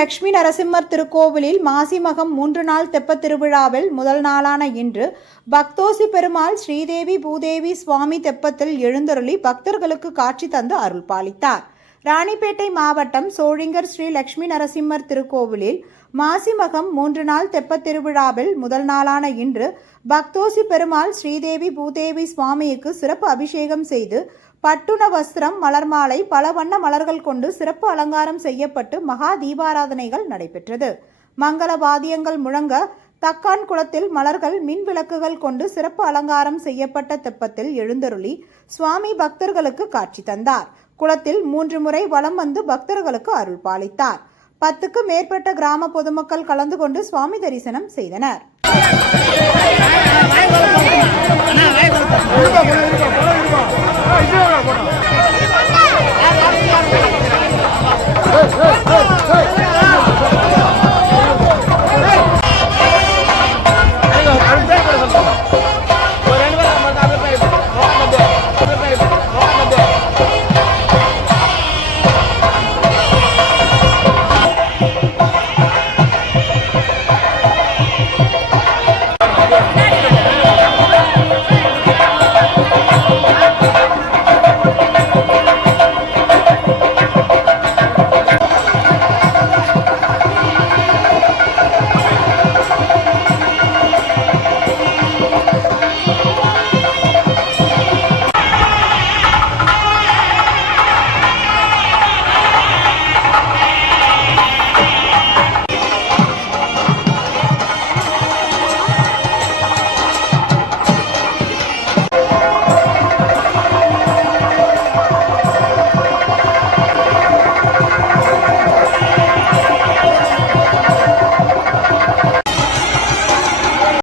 லட்சுமி நரசிம்மர் திருக்கோவிலில் மாசிமகம் 3 நாள் தெப்பத் திருவிழாவில் முதல் நாளான இன்று பக்தோசி பெருமாள் ஸ்ரீதேவி பூதேவி சுவாமி தெப்பத்தில் எழுந்தருளி பக்தர்களுக்கு காட்சி தந்து அருள் பாலித்தார். ராணிப்பேட்டை மாவட்டம் சோழிங்கர் ஸ்ரீ லட்சுமி நரசிம்மர் திருக்கோவிலில் மாசிமகம் 3 நாள் தெப்பத் திருவிழாவில் முதல் நாளான இன்று பக்தோசி பெருமாள் ஸ்ரீதேவி பூதேவி சுவாமிக்கு சிறப்பு அபிஷேகம் செய்து பட்டுண வஸ்திரம், மலர் மாலை, பல வண்ண மலர்கள் கொண்டு சிறப்பு அலங்காரம் செய்யப்பட்டு மகா தீபாராதனைகள் நடைபெற்றது. மங்கள வாத்தியங்கள் முழங்க தக்கான் குளத்தில் மலர்கள், மின் விளக்குகள் கொண்டு சிறப்பு அலங்காரம் செய்யப்பட்ட தெப்பத்தில் எழுந்தருளி சுவாமி பக்தர்களுக்கு காட்சி தந்தார். குளத்தில் 3 முறை வலம் வந்து பக்தர்களுக்கு அருள் பாலித்தார். 10க்கும் மேற்பட்ட கிராம பொதுமக்கள் கலந்து கொண்டு சுவாமி தரிசனம் செய்தனர். Hey!